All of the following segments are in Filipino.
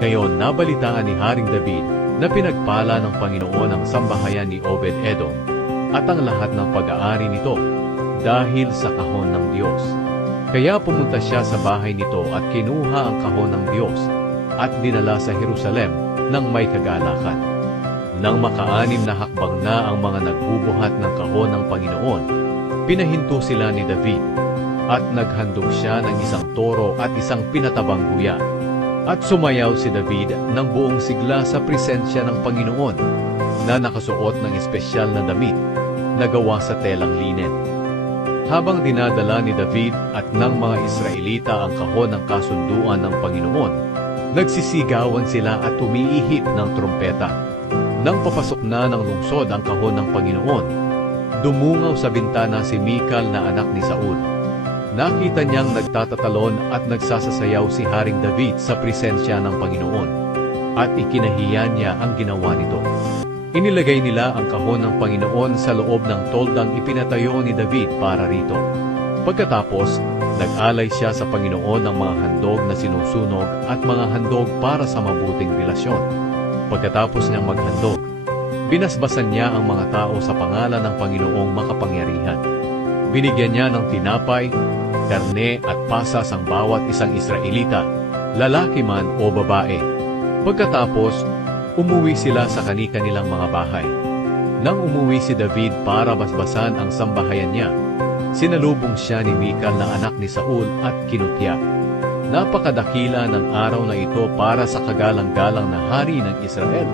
Ngayon nabalitaan ni Haring David na pinagpala ng Panginoon ang sambahayan ni Obed-Edom at ang lahat ng pag-aari nito dahil sa kahon ng Diyos. Kaya pumunta siya sa bahay nito at kinuha ang kahon ng Diyos at dinala sa Jerusalem ng may kagalakan. Nang maka-6 na hakbang na ang mga nagbubuhat ng kahon ng Panginoon, pinahinto sila ni David at naghandog siya ng isang toro at isang pinatabang guya. At sumayaw si David ng buong sigla sa presensya ng Panginoon na nakasuot ng espesyal na damit na gawa sa telang linen. Habang dinadala ni David at ng mga Israelita ang kahon ng kasunduan ng Panginoon, nagsisigawan sila at umiihip ng trompeta. Nang papasok na ng lungsod ang kahon ng Panginoon, dumungaw sa bintana si Mikal na anak ni Saul. Nakita niyang nagtatatalon at nagsasasayaw si Haring David sa presensya ng Panginoon, at ikinahiya niya ang ginawa nito. Inilagay nila ang kahon ng Panginoon sa loob ng toldang ipinatayo ni David para rito. Pagkatapos, nag-alay siya sa Panginoon ng mga handog na sinusunog at mga handog para sa mabuting relasyon. Pagkatapos niyang maghandog, binasbasan niya ang mga tao sa pangalan ng Panginoong makapangyarihan. Binigyan niya ng tinapay, karne at pasas ang bawat isang Israelita, lalaki man o babae. Pagkatapos, umuwi sila sa kani-kanilang mga bahay. Nang umuwi si David para basbasan ang sambahayan niya, sinalubong siya ni Mikal na anak ni Saul at kinutya. Napakadakila ng araw na ito para sa kagalang-galang na hari ng Israel.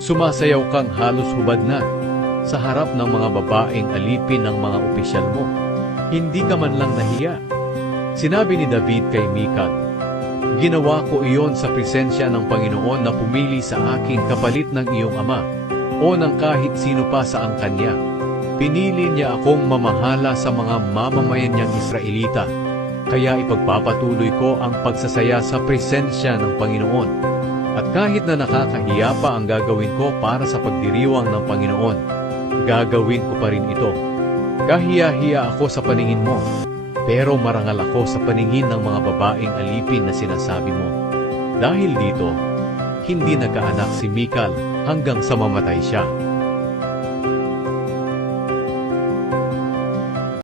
Sumasayaw kang halos hubad na sa harap ng mga babaeng alipin ng mga opisyal mo. Hindi ka man lang nahiya. Sinabi ni David kay Mikal, "Ginawa ko iyon sa presensya ng Panginoon na pumili sa akin kapalit ng iyong ama o ng kahit sino pa sa ang kanya. Pinili niya akong mamahala sa mga mamamayan niyang Israelita, kaya ipagpapatuloy ko ang pagsasaya sa presensya ng Panginoon. At kahit na nakakahiya pa ang gagawin ko para sa pagdiriwang ng Panginoon, gagawin ko pa rin ito. Kahiya-hiya ako sa paningin mo, pero marangal ako sa paningin ng mga babaeng alipin na sinasabi mo." Dahil dito, hindi nagkaanak si Mikal hanggang sa mamatay siya.